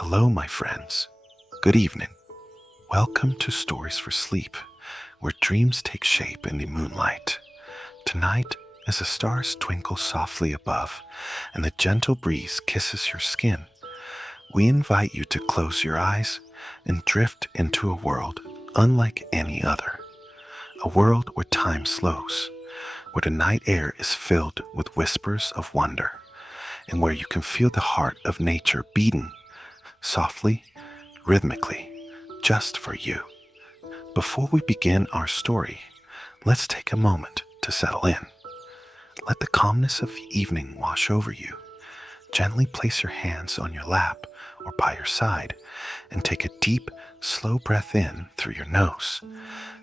Hello, my friends. Good evening. Welcome to Stories for Sleep, where dreams take shape in the moonlight. Tonight, as the stars twinkle softly above and the gentle breeze kisses your skin, we invite you to close your eyes and drift into a world unlike any other. A world where time slows, where the night air is filled with whispers of wonder, and where you can feel the heart of nature beating softly, rhythmically, just for you. Before we begin our story, let's take a moment to settle in. Let the calmness of evening wash over you. Gently place your hands on your lap or by your side and take a deep, slow breath in through your nose,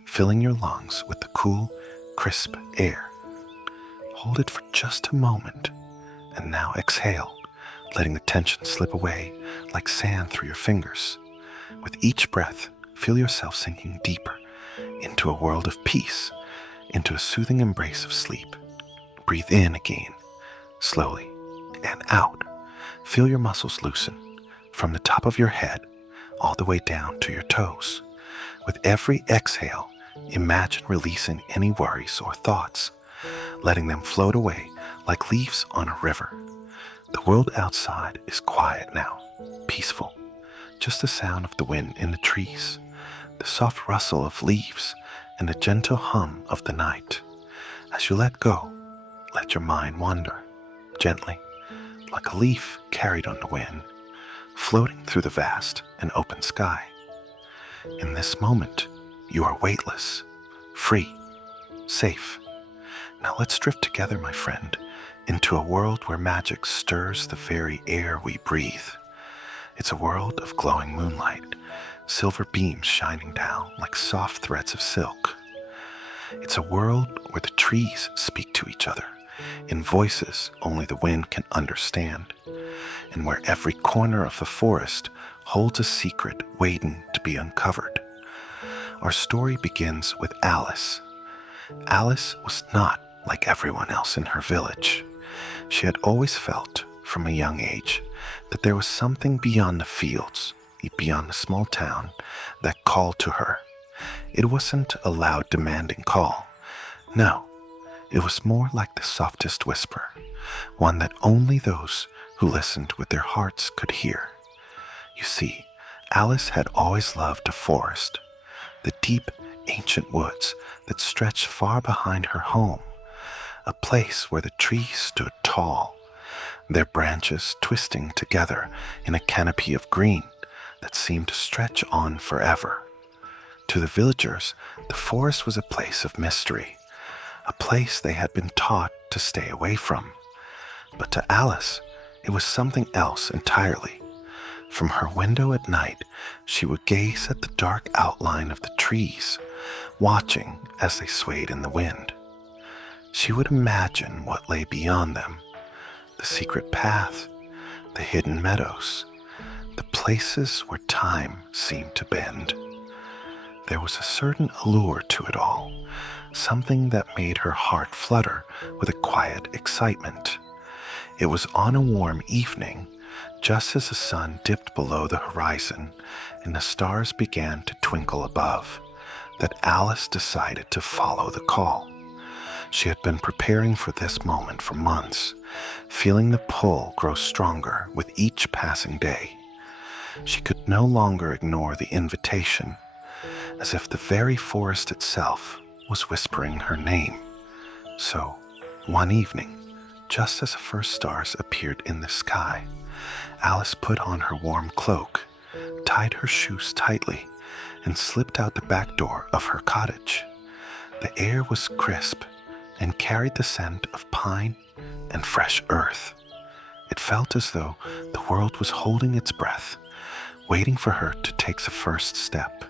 filling your lungs with the cool, crisp air. Hold it for just a moment, and now exhale, letting the tension slip away like sand through your fingers. With each breath, feel yourself sinking deeper into a world of peace, into a soothing embrace of sleep. Breathe in again, slowly, and out. Feel your muscles loosen from the top of your head all the way down to your toes. With every exhale, imagine releasing any worries or thoughts, letting them float away like leaves on a river. The world outside is quiet now, peaceful. Just the sound of the wind in the trees, the soft rustle of leaves, and the gentle hum of the night. As you let go, let your mind wander, gently, like a leaf carried on the wind, floating through the vast and open sky. In this moment, you are weightless, free, safe. Now let's drift together, my friend, into a world where magic stirs the very air we breathe. It's a world of glowing moonlight, silver beams shining down like soft threads of silk. It's a world where the trees speak to each other in voices only the wind can understand, and where every corner of the forest holds a secret waiting to be uncovered. Our story begins with Alice. Alice was not like everyone else in her village. She had always felt, from a young age, that there was something beyond the fields, beyond the small town, that called to her. It wasn't a loud, demanding call. No, it was more like the softest whisper, one that only those who listened with their hearts could hear. You see, Alice had always loved the forest, the deep, ancient woods that stretched far behind her home, a place where the trees stood tall, their branches twisting together in a canopy of green that seemed to stretch on forever. To the villagers, the forest was a place of mystery, a place they had been taught to stay away from. But to Alice, it was something else entirely. From her window at night, she would gaze at the dark outline of the trees, watching as they swayed in the wind. She would imagine what lay beyond them, the secret path, the hidden meadows, the places where time seemed to bend. There was a certain allure to it all, something that made her heart flutter with a quiet excitement. It was on a warm evening, just as the sun dipped below the horizon and the stars began to twinkle above, that Alice decided to follow the call. She had been preparing for this moment for months, feeling the pull grow stronger with each passing day. She could no longer ignore the invitation, as if the very forest itself was whispering her name. So, one evening, just as the first stars appeared in the sky, Alice put on her warm cloak, tied her shoes tightly, and slipped out the back door of her cottage. The air was crisp and carried the scent of pine and fresh earth. It felt as though the world was holding its breath, waiting for her to take the first step.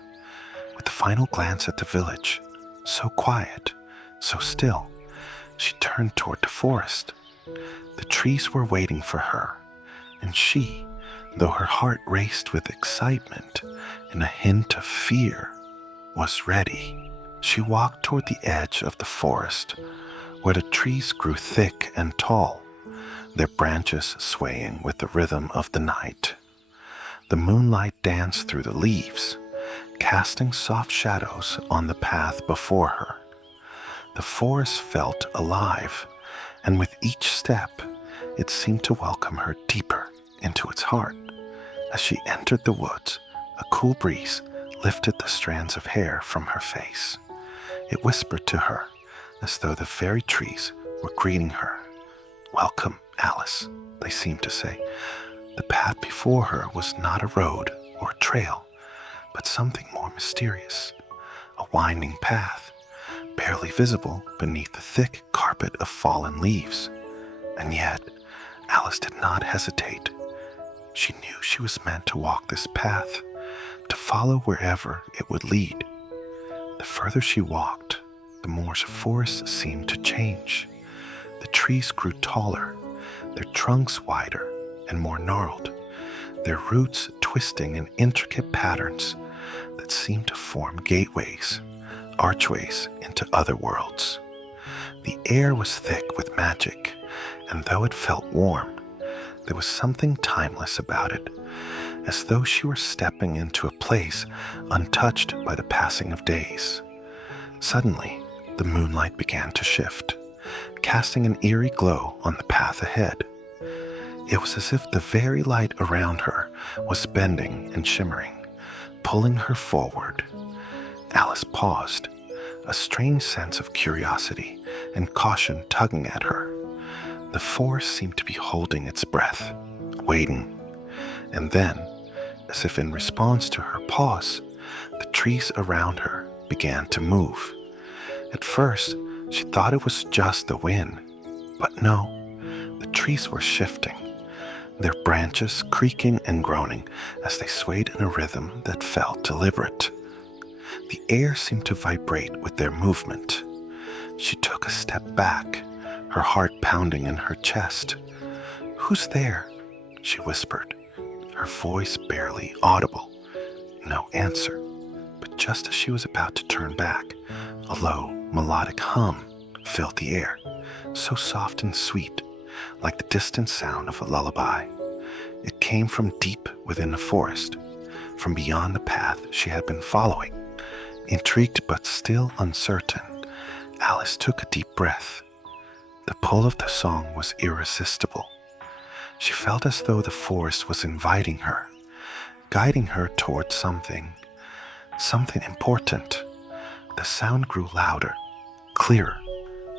With a final glance at the village, so quiet, so still, she turned toward the forest. The trees were waiting for her, and she, though her heart raced with excitement and a hint of fear, was ready. She walked toward the edge of the forest, where the trees grew thick and tall, their branches swaying with the rhythm of the night. The moonlight danced through the leaves, casting soft shadows on the path before her. The forest felt alive, and with each step, it seemed to welcome her deeper into its heart. As she entered the woods, a cool breeze lifted the strands of hair from her face. It whispered to her, as though the very trees were greeting her. "Welcome, Alice," they seemed to say. The path before her was not a road or a trail, but something more mysterious. A winding path, barely visible beneath the thick carpet of fallen leaves. And yet, Alice did not hesitate. She knew she was meant to walk this path, to follow wherever it would lead. The further she walked, the more the forest seemed to change. The trees grew taller, their trunks wider and more gnarled, their roots twisting in intricate patterns that seemed to form gateways, archways into other worlds. The air was thick with magic, and though it felt warm, there was something timeless about it, as though she were stepping into a place untouched by the passing of days. Suddenly, the moonlight began to shift, casting an eerie glow on the path ahead. It was as if the very light around her was bending and shimmering, pulling her forward. Alice paused, a strange sense of curiosity and caution tugging at her. The forest seemed to be holding its breath, waiting. And then, as if in response to her pause, the trees around her began to move. At first, she thought it was just the wind, but no, the trees were shifting, their branches creaking and groaning as they swayed in a rhythm that felt deliberate. The air seemed to vibrate with their movement. She took a step back, her heart pounding in her chest. "Who's there?" she whispered, her voice barely audible. No answer, but just as she was about to turn back, a low, melodic hum filled the air, so soft and sweet, like the distant sound of a lullaby. It came from deep within the forest, from beyond the path she had been following. Intrigued but still uncertain, Alice took a deep breath. The pull of the song was irresistible. She felt as though the forest was inviting her, guiding her towards something important. The sound grew louder, clearer,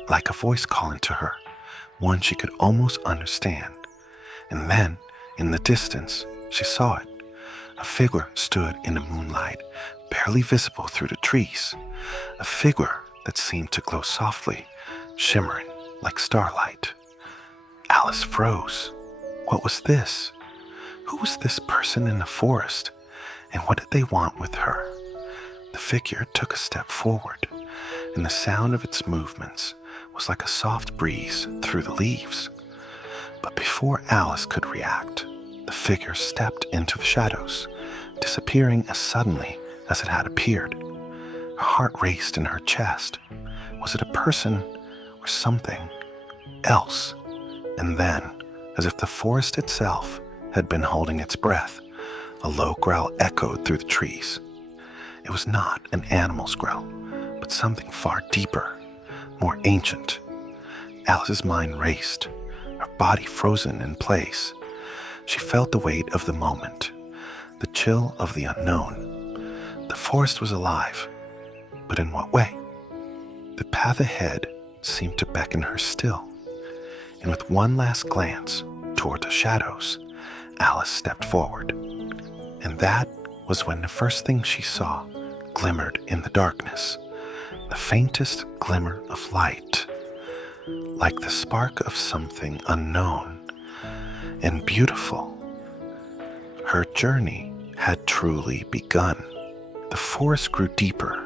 like a voice calling to her, one she could almost understand. And then, in the distance, she saw it. A figure stood in the moonlight, barely visible through the trees. A figure that seemed to glow softly, shimmering like starlight. Alice froze. What was this? Who was this person in the forest, and what did they want with her? The figure took a step forward, and the sound of its movements was like a soft breeze through the leaves. But before Alice could react, the figure stepped into the shadows, disappearing as suddenly as it had appeared. Her heart raced in her chest. Was it a person or something else? And then, as if the forest itself had been holding its breath, a low growl echoed through the trees. It was not an animal's growl, but something far deeper, more ancient. Alice's mind raced, her body frozen in place. She felt the weight of the moment, the chill of the unknown. The forest was alive, but in what way? The path ahead seemed to beckon her still, and with one last glance toward the shadows, Alice stepped forward. And that was when the first thing she saw glimmered in the darkness, the faintest glimmer of light, like the spark of something unknown and beautiful. Her journey had truly begun. The forest grew deeper,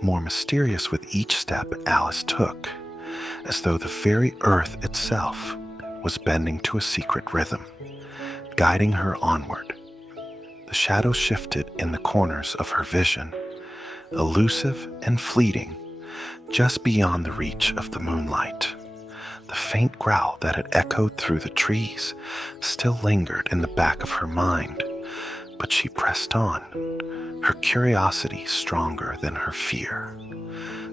more mysterious with each step Alice took, as though the very earth itself was bending to a secret rhythm, guiding her onward. The shadows shifted in the corners of her vision, elusive and fleeting, just beyond the reach of the moonlight. The faint growl that had echoed through the trees still lingered in the back of her mind, But she pressed on, her curiosity stronger than her fear.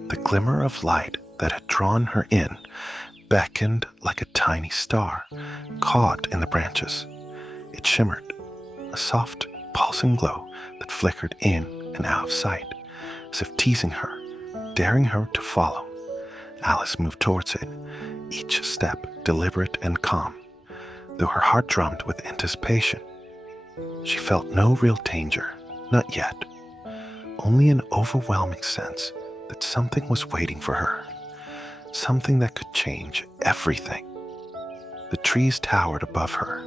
The glimmer of light that had drawn her in beckoned like a tiny star caught in the branches. It shimmered, a soft, pulsing glow that flickered in and out of sight, as if teasing her, daring her to follow. Alice moved towards it, each step deliberate and calm, though her heart drummed with anticipation. She felt no real danger, not yet, only an overwhelming sense that something was waiting for her, something that could change everything. The trees towered above her,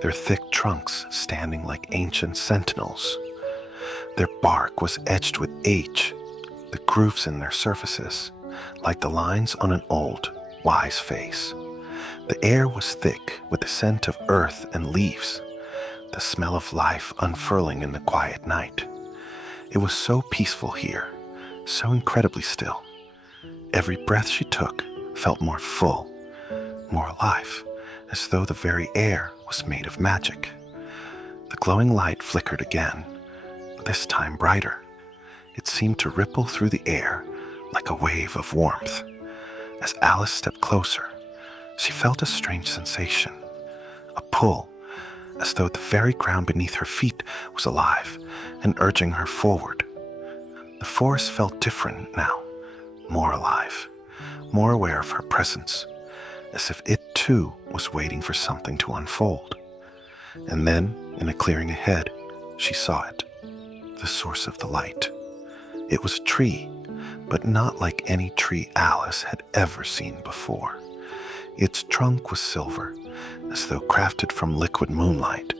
their thick trunks standing like ancient sentinels. Their bark was etched with age, the grooves in their surfaces, like the lines on an old, wise face. The air was thick with the scent of earth and leaves, the smell of life unfurling in the quiet night. It was so peaceful here, so incredibly still. Every breath she took felt more full, more alive, as though the very air was made of magic. The glowing light flickered again, this time brighter. It seemed to ripple through the air like a wave of warmth. As Alice stepped closer, she felt a strange sensation, a pull, as though the very ground beneath her feet was alive and urging her forward. The forest felt different now, more alive, more aware of her presence, as if it too was waiting for something to unfold. And then, in a clearing ahead, she saw it, the source of the light. It was a tree, but not like any tree Alice had ever seen before. Its trunk was silver, as though crafted from liquid moonlight,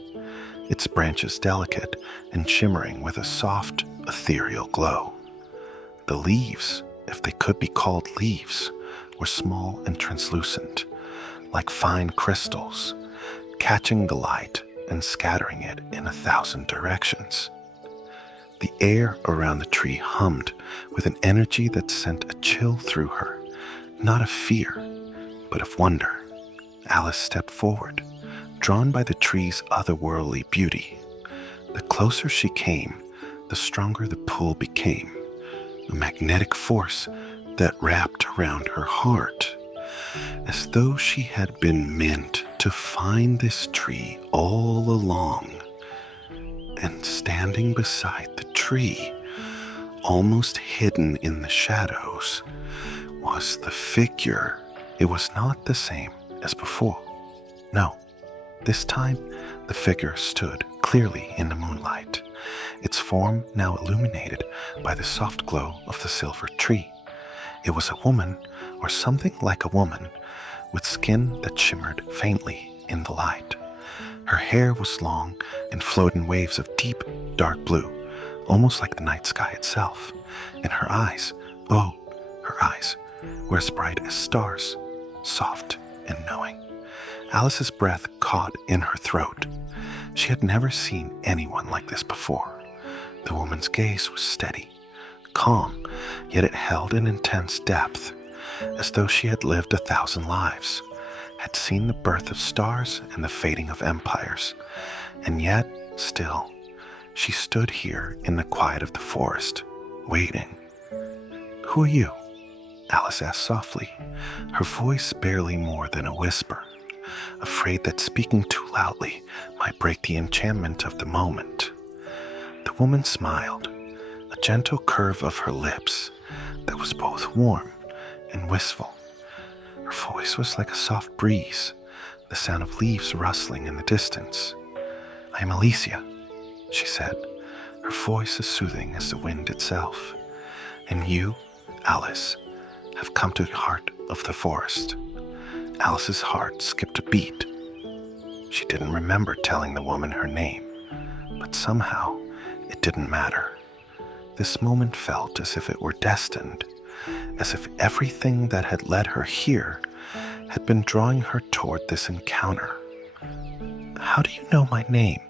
its branches delicate and shimmering with a soft, ethereal glow. The leaves, if they could be called leaves, were small and translucent, like fine crystals, catching the light and scattering it in 1,000 directions. The air around the tree hummed with an energy that sent a chill through her, not of fear, but of wonder. Alice stepped forward, drawn by the tree's otherworldly beauty. The closer she came, the stronger the pull became, a magnetic force that wrapped around her heart, as though she had been meant to find this tree all along. And standing beside the tree, almost hidden in the shadows, was the figure. It was not the same as before. No, this time the figure stood clearly in the moonlight, its form now illuminated by the soft glow of the silver tree. It was a woman, or something like a woman, with skin that shimmered faintly in the light. Her hair was long and flowed in waves of deep, dark blue, almost like the night sky itself. And her eyes, oh, her eyes, were as bright as stars, soft and knowing. Alice's breath caught in her throat. She had never seen anyone like this before. The woman's gaze was steady, calm, yet it held an intense depth, as though she had lived 1,000 lives, had seen the birth of stars and the fading of empires, and yet, still, she stood here in the quiet of the forest, waiting. "Who are you?" Alice asked softly, her voice barely more than a whisper, afraid that speaking too loudly might break the enchantment of the moment. The woman smiled, a gentle curve of her lips that was both warm and wistful. Her voice was like a soft breeze, the sound of leaves rustling in the distance. "I am Alicia," she said, her voice as soothing as the wind itself. "And you, Alice, have come to the heart of the forest." Alice's heart skipped a beat. She didn't remember telling the woman her name, but somehow it didn't matter. This moment felt as if it were destined, as if everything that had led her here had been drawing her toward this encounter. "How do you know my name?"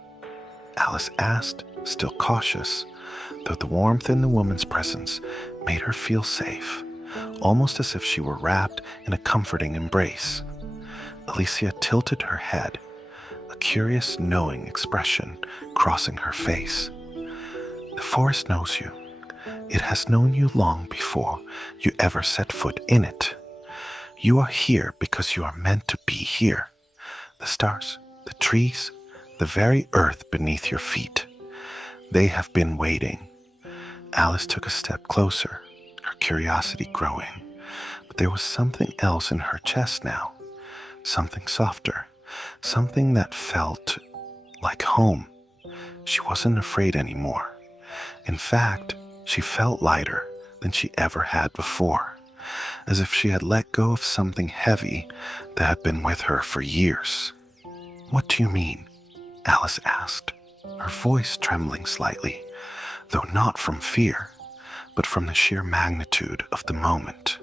Alice asked, still cautious, though the warmth in the woman's presence made her feel safe, almost as if she were wrapped in a comforting embrace. Alicia tilted her head, a curious, knowing expression crossing her face. The forest knows you. It has known you long before you ever set foot in it. You are here because you are meant to be here. The stars, the trees, the very earth beneath your feet. They have been waiting. Alice took a step closer, her curiosity growing. But there was something else in her chest now. Something softer. Something that felt like home. She wasn't afraid anymore. In fact, she felt lighter than she ever had before, as if she had let go of something heavy that had been with her for years. "What do you mean?" Alice asked, her voice trembling slightly, though not from fear, but from the sheer magnitude of the moment.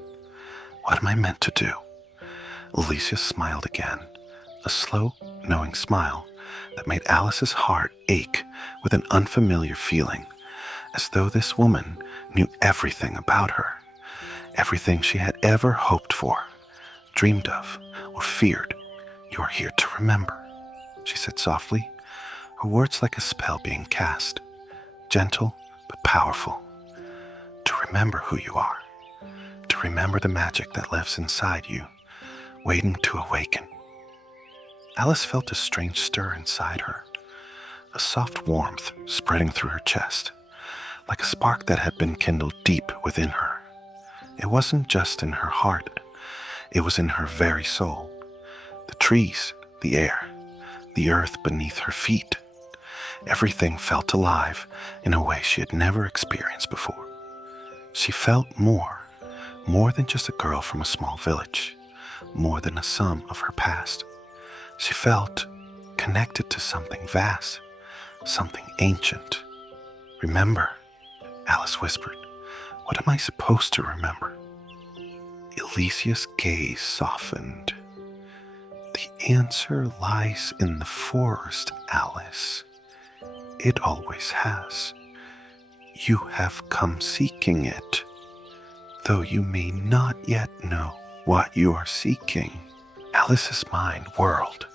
"What am I meant to do?" Alicia smiled again, a slow, knowing smile that made Alice's heart ache with an unfamiliar feeling, as though this woman knew everything about her, everything she had ever hoped for, dreamed of, or feared. "You are here to remember," she said softly, her words like a spell being cast, gentle but powerful. "To remember who you are, to remember the magic that lives inside you, waiting to awaken." Alice felt a strange stir inside her, a soft warmth spreading through her chest, like a spark that had been kindled deep within her. It wasn't just in her heart, it was in her very soul. The trees, the air, the earth beneath her feet. Everything felt alive in a way she had never experienced before. She felt more than just a girl from a small village, more than a sum of her past. She felt connected to something vast, something ancient. "Remember," Alice whispered. "What am I supposed to remember?" Alicia's gaze softened. "The answer lies in the forest, Alice. It always has. You have come seeking it, though you may not yet know what you are seeking." Alice's mind whirled.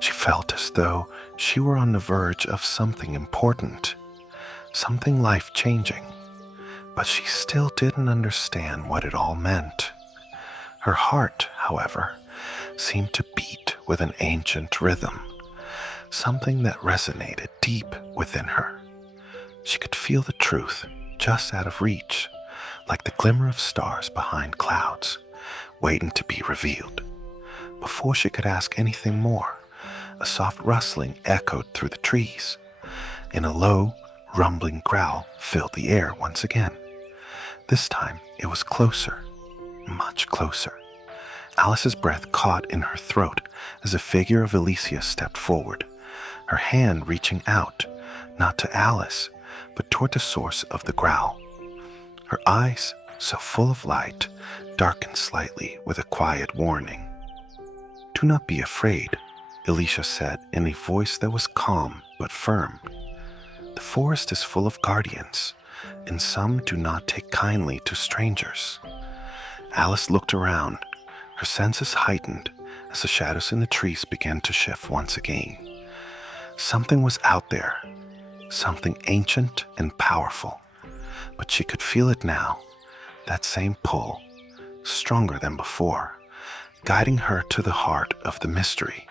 She felt as though she were on the verge of something important, something life-changing, but she still didn't understand what it all meant. Her heart, however, seemed to beat with an ancient rhythm, something that resonated deep within her. She could feel the truth just out of reach, like the glimmer of stars behind clouds, waiting to be revealed. Before she could ask anything more, a soft rustling echoed through the trees, and a low, rumbling growl filled the air once again. This time it was closer, much closer. Alice's breath caught in her throat as a figure of Alicia stepped forward, her hand reaching out, not to Alice, but toward the source of the growl. Her eyes, so full of light, darkened slightly with a quiet warning. "Do not be afraid," Alicia said in a voice that was calm but firm. "The forest is full of guardians, and some do not take kindly to strangers." Alice looked around, her senses heightened as the shadows in the trees began to shift once again. Something was out there, something ancient and powerful, but she could feel it now, that same pull, stronger than before, guiding her to the heart of the mystery.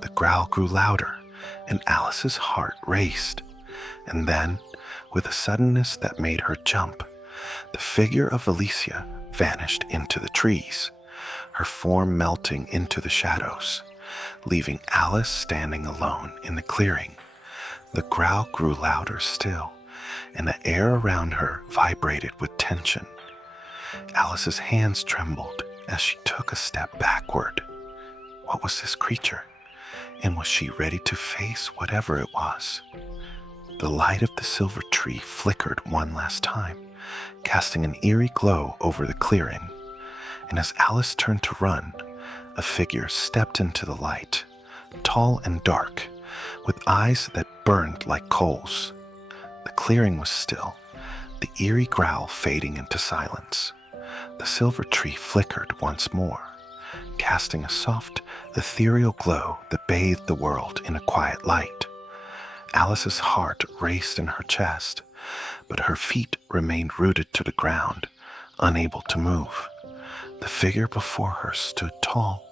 The growl grew louder, and Alice's heart raced. And then, with a suddenness that made her jump, the figure of Alicia vanished into the trees, her form melting into the shadows, leaving Alice standing alone in the clearing. The growl grew louder still, and the air around her vibrated with tension. Alice's hands trembled as she took a step backward. What was this creature? And was she ready to face whatever it was? The light of the silver tree flickered one last time, casting an eerie glow over the clearing. And as Alice turned to run, a figure stepped into the light, tall and dark, with eyes that burned like coals. The clearing was still, the eerie growl fading into silence. The silver tree flickered once more, casting a soft, ethereal glow that bathed the world in a quiet light. Alice's heart raced in her chest, but her feet remained rooted to the ground, unable to move. The figure before her stood tall,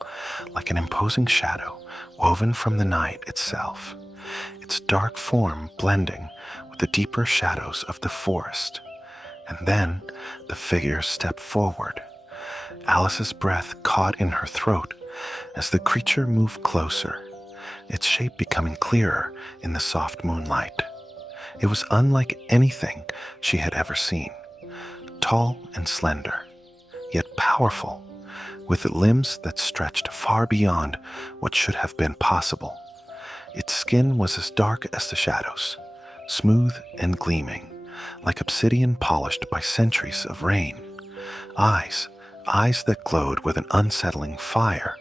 like an imposing shadow woven from the night itself, its dark form blending with the deeper shadows of the forest. And then the figure stepped forward. Alice's breath caught in her throat as the creature moved closer, its shape becoming clearer in the soft moonlight. It was unlike anything she had ever seen, tall and slender, yet powerful, with limbs that stretched far beyond what should have been possible. Its skin was as dark as the shadows, smooth and gleaming, like obsidian polished by centuries of rain. Eyes that glowed with an unsettling fire,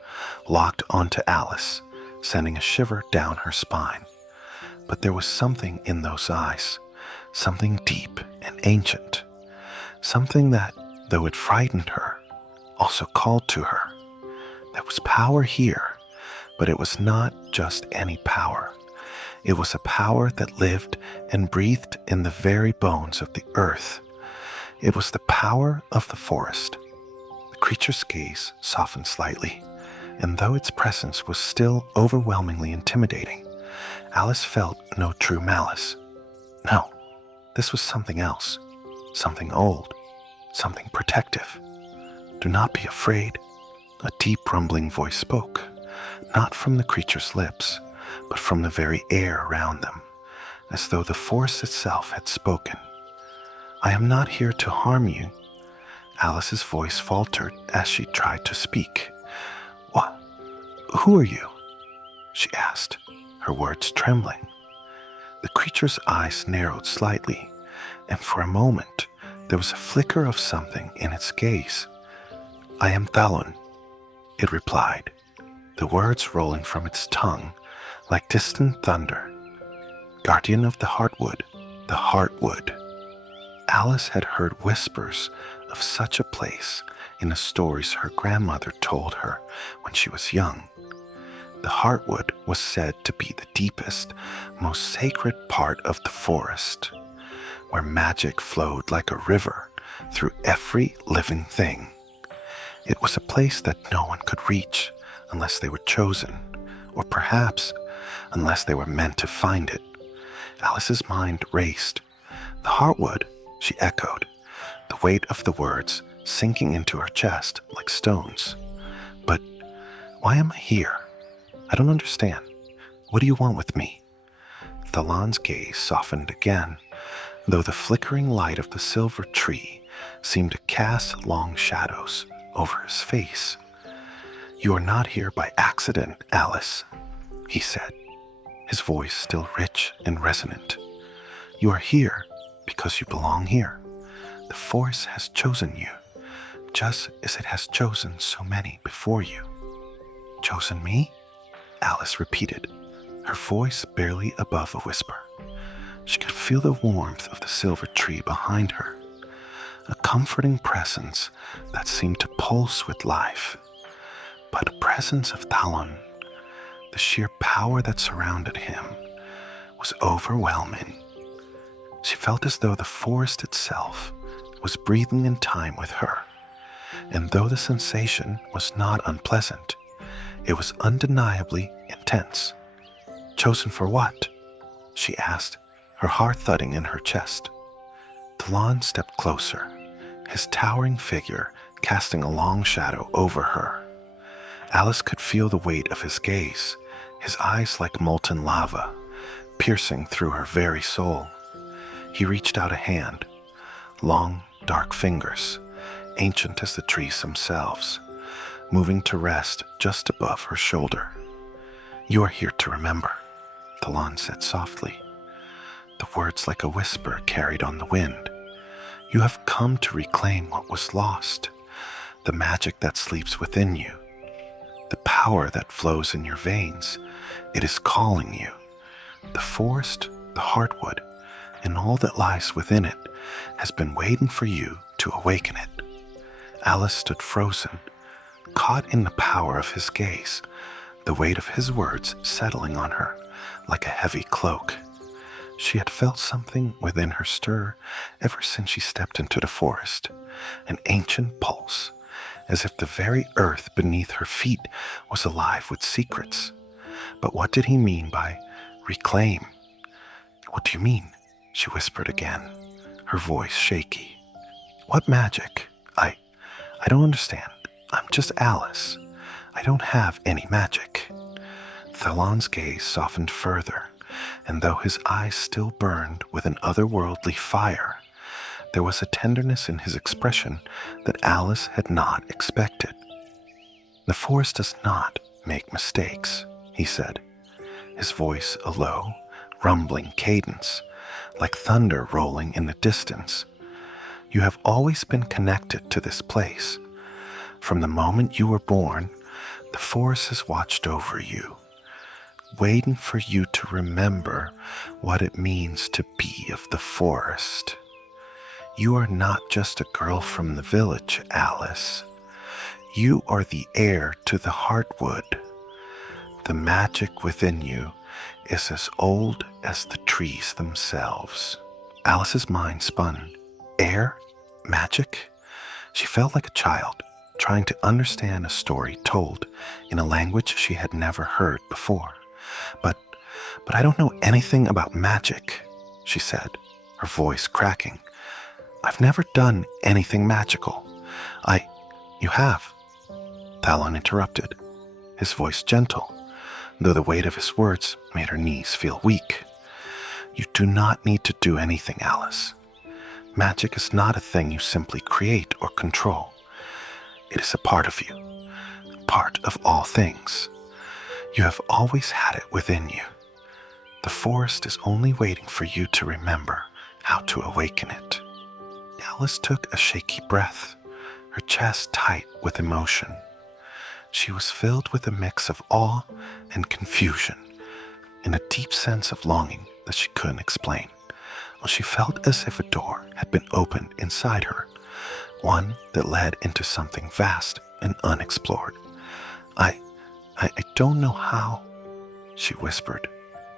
locked onto Alice, sending a shiver down her spine. But there was something in those eyes, something deep and ancient, something that, though it frightened her, also called to her. There was power here, but it was not just any power. It was a power that lived and breathed in the very bones of the earth. It was the power of the forest. The creature's gaze softened slightly, and though its presence was still overwhelmingly intimidating, Alice felt no true malice. No, this was something else, something old, something protective. "Do not be afraid," a deep rumbling voice spoke, not from the creature's lips, but from the very air around them, as though the forest itself had spoken. "I am not here to harm you." Alice's voice faltered as she tried to speak. "What? Who are you?" she asked, her words trembling. The creature's eyes narrowed slightly, and for a moment there was a flicker of something in its gaze. "I am Thalon," it replied, the words rolling from its tongue like distant thunder. "Guardian of the Heartwood, the Heartwood." Alice had heard whispers of such a place in the stories her grandmother told her when she was young. The Heartwood was said to be the deepest, most sacred part of the forest, where magic flowed like a river through every living thing. It was a place that no one could reach unless they were chosen, or perhaps unless they were meant to find it. Alice's mind raced. "The Heartwood," she echoed, the weight of the words sinking into her chest like stones. "But why am I here? I don't understand. What do you want with me?" Thalon's gaze softened again, though the flickering light of the silver tree seemed to cast long shadows over his face. "You are not here by accident, Alice," he said, his voice still rich and resonant. "You are here because you belong here. The forest has chosen you, just as it has chosen so many before you." "Chosen me?" Alice repeated, her voice barely above a whisper. She could feel the warmth of the silver tree behind her, a comforting presence that seemed to pulse with life. But the presence of Thalon, the sheer power that surrounded him, was overwhelming. She felt as though the forest itself was breathing in time with her, and though the sensation was not unpleasant, it was undeniably intense. "Chosen for what?" she asked, her heart thudding in her chest. Thalon stepped closer, his towering figure casting a long shadow over her. Alice could feel the weight of his gaze, his eyes like molten lava, piercing through her very soul. He reached out a hand, long, dark fingers, ancient as the trees themselves, moving to rest just above her shoulder. "You are here to remember," Thalon said softly, the words like a whisper carried on the wind. "You have come to reclaim what was lost, the magic that sleeps within you, the power that flows in your veins. It is calling you. The forest, the Heartwood, and all that lies within it has been waiting for you to awaken it." Alice stood frozen, caught in the power of his gaze, the weight of his words settling on her like a heavy cloak. She had felt something within her stir ever since she stepped into the forest, an ancient pulse, as if the very earth beneath her feet was alive with secrets. But what did he mean by reclaim? "What do you mean?" she whispered again, her voice shaky. "What magic? I don't understand. I'm just Alice. I don't have any magic." Thalon's gaze softened further, and though his eyes still burned with an otherworldly fire, there was a tenderness in his expression that Alice had not expected. "The forest does not make mistakes," he said, his voice a low, rumbling cadence, like thunder rolling in the distance. "You have always been connected to this place. From the moment you were born, the forest has watched over you, waiting for you to remember what it means to be of the forest. You are not just a girl from the village, Alice. You are the heir to the heartwood. The magic within you is as old as the trees themselves." Alice's mind spun. Air? Magic? She felt like a child, trying to understand a story told in a language she had never heard before. But I don't know anything about magic," she said, her voice cracking. "I've never done anything magical. You have," Thalon interrupted, his voice gentle, though the weight of his words made her knees feel weak. "You do not need to do anything, Alice. Magic is not a thing you simply create or control. It is a part of you, part of all things. You have always had it within you. The forest is only waiting for you to remember how to awaken it." Alice took a shaky breath, her chest tight with emotion. She was filled with a mix of awe and confusion, and a deep sense of longing that she couldn't explain. She felt as if a door had been opened inside her, one that led into something vast and unexplored. I don't know how," she whispered,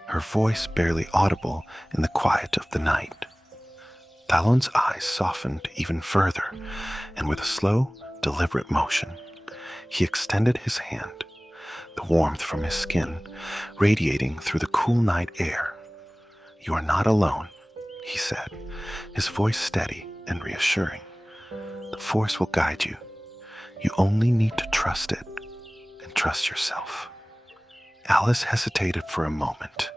her voice barely audible in the quiet of the night. Thalon's eyes softened even further, and with a slow, deliberate motion, he extended his hand, the warmth from his skin radiating through the cool night air. "You are not alone," he said, his voice steady and reassuring. "The force will guide you. You only need to trust it and trust yourself." Alice hesitated for a moment,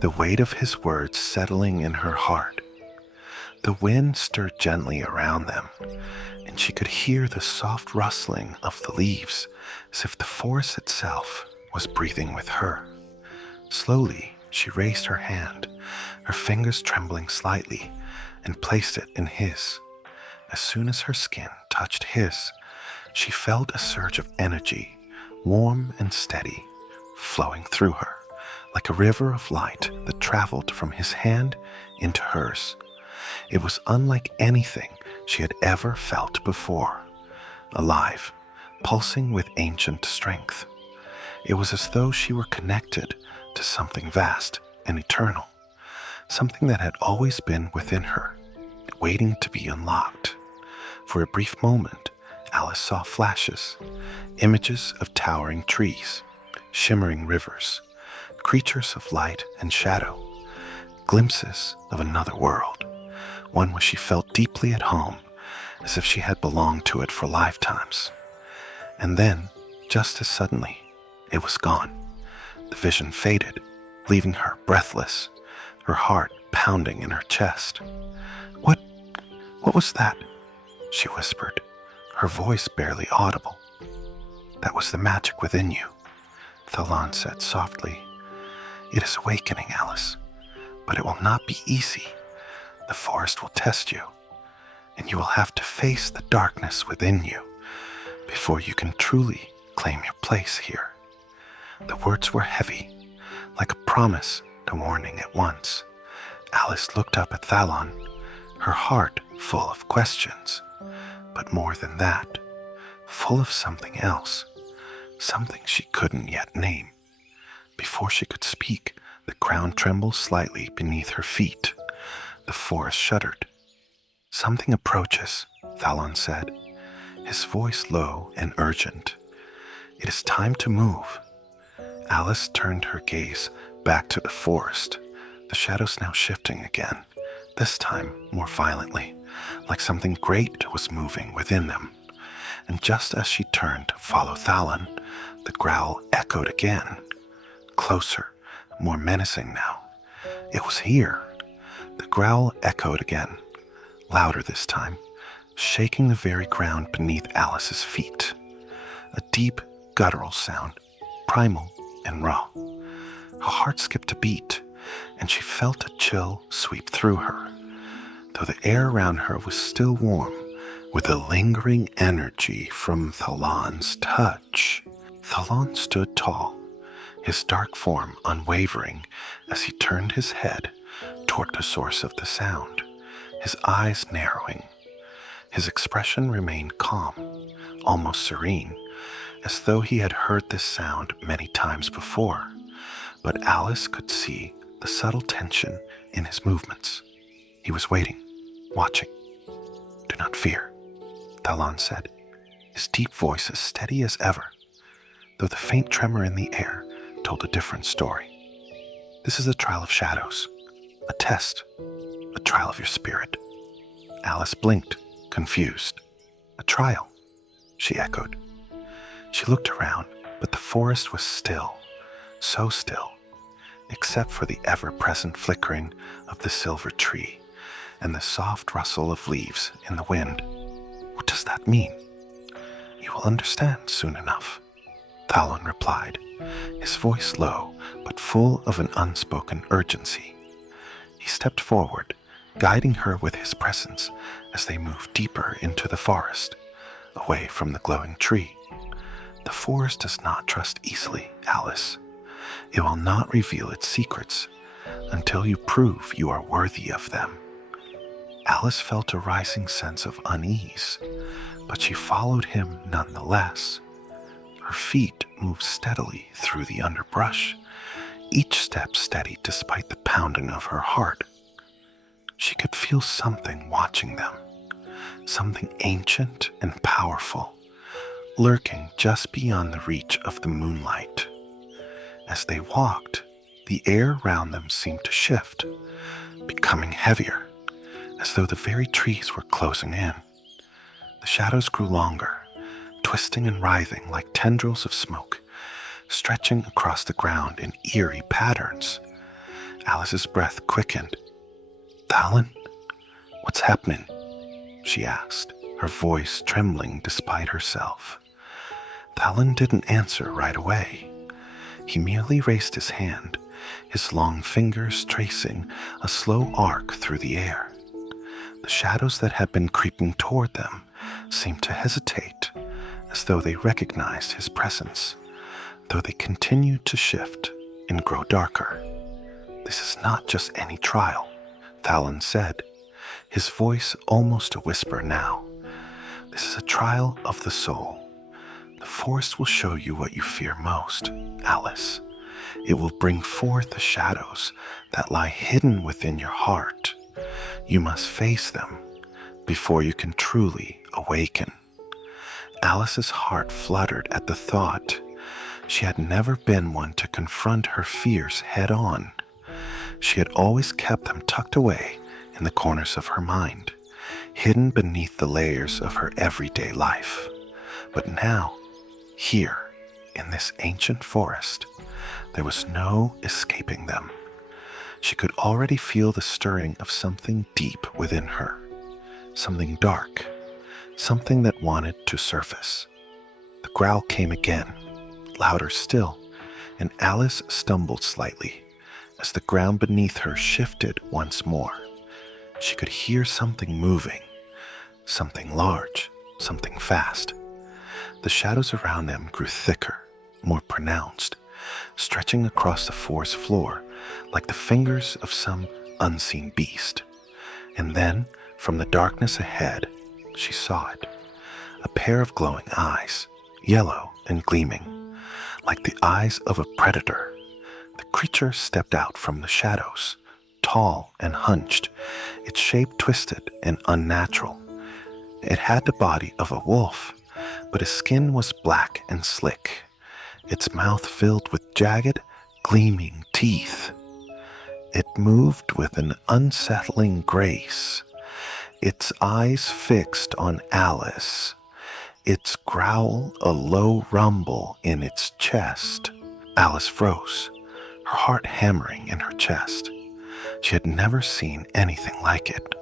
the weight of his words settling in her heart. The wind stirred gently around them, and she could hear the soft rustling of the leaves as if the forest itself was breathing with her. Slowly, she raised her hand, her fingers trembling slightly, and placed it in his. As soon as her skin touched his, she felt a surge of energy, warm and steady, flowing through her, like a river of light that traveled from his hand into hers. It was unlike anything she had ever felt before, alive, pulsing with ancient strength. It was as though she were connected to something vast and eternal, something that had always been within her, waiting to be unlocked. For a brief moment, Alice saw flashes, images of towering trees, shimmering rivers, creatures of light and shadow, glimpses of another world, one where she felt deeply at home, as if she had belonged to it for lifetimes. And then, just as suddenly, it was gone. The vision faded, leaving her breathless, her heart pounding in her chest. What was that?" she whispered, her voice barely audible. "That was the magic within you," Thalon said softly. "It is awakening, Alice, but it will not be easy. The forest will test you, and you will have to face the darkness within you before you can truly claim your place here." The words were heavy, like a promise and a warning at once. Alice looked up at Thalon, her heart full of questions, but more than that, full of something else, something she couldn't yet name. Before she could speak, the ground trembled slightly beneath her feet. The forest shuddered. "Something approaches," Thalon said, his voice low and urgent. "It is time to move." Alice turned her gaze back to the forest, the shadows now shifting again, this time more violently, like something great was moving within them. And just as she turned to follow Thalon, the growl echoed again, closer, more menacing now. It was here. The growl echoed again, louder this time, shaking the very ground beneath Alice's feet. A deep, guttural sound, primal and raw. Her heart skipped a beat, and she felt a chill sweep through her, though the air around her was still warm, with a lingering energy from Thalon's touch. Thalon stood tall, his dark form unwavering as he turned his head toward the source of the sound, his eyes narrowing. His expression remained calm, almost serene, as though he had heard this sound many times before, but Alice could see the subtle tension in his movements. He was waiting, watching. "Do not fear," Thalon said, his deep voice as steady as ever, though the faint tremor in the air told a different story. "This is a trial of shadows, a test, a trial of your spirit." Alice blinked, confused. "A trial," she echoed. She looked around, but the forest was still, so still, except for the ever-present flickering of the silver tree and the soft rustle of leaves in the wind. "What does that mean?" "You will understand soon enough," Thalon replied, his voice low but full of an unspoken urgency. He stepped forward, guiding her with his presence as they moved deeper into the forest, away from the glowing tree. "The forest does not trust easily, Alice. It will not reveal its secrets until you prove you are worthy of them." Alice felt a rising sense of unease, but she followed him nonetheless. Her feet moved steadily through the underbrush, each step steady despite the pounding of her heart. She could feel something watching them, something ancient and powerful, lurking just beyond the reach of the moonlight. As they walked, the air around them seemed to shift, becoming heavier, as though the very trees were closing in. The shadows grew longer, twisting and writhing like tendrils of smoke, stretching across the ground in eerie patterns. Alice's breath quickened. "Thalon, what's happening?" she asked, her voice trembling despite herself. Thalon didn't answer right away. He merely raised his hand, his long fingers tracing a slow arc through the air. The shadows that had been creeping toward them seemed to hesitate, as though they recognized his presence, though they continued to shift and grow darker. "This is not just any trial," Thalon said, his voice almost a whisper now. "This is a trial of the soul. The forest will show you what you fear most, Alice. It will bring forth the shadows that lie hidden within your heart. You must face them before you can truly awaken." Alice's heart fluttered at the thought. She had never been one to confront her fears head on. She had always kept them tucked away in the corners of her mind, hidden beneath the layers of her everyday life. But now, here, in this ancient forest, there was no escaping them. She could already feel the stirring of something deep within her, something dark, something that wanted to surface. The growl came again, louder still, and Alice stumbled slightly as the ground beneath her shifted once more. She could hear something moving, something large, something fast. The shadows around them grew thicker, more pronounced, stretching across the forest floor like the fingers of some unseen beast. And then, from the darkness ahead, she saw it. a pair of glowing eyes, yellow and gleaming, like the eyes of a predator. The creature stepped out from the shadows, tall and hunched, its shape twisted and unnatural. It had the body of a wolf, but its skin was black and slick, its mouth filled with jagged, gleaming teeth. It moved with an unsettling grace, its eyes fixed on Alice, its growl a low rumble in its chest. Alice froze, her heart hammering in her chest. She had never seen anything like it.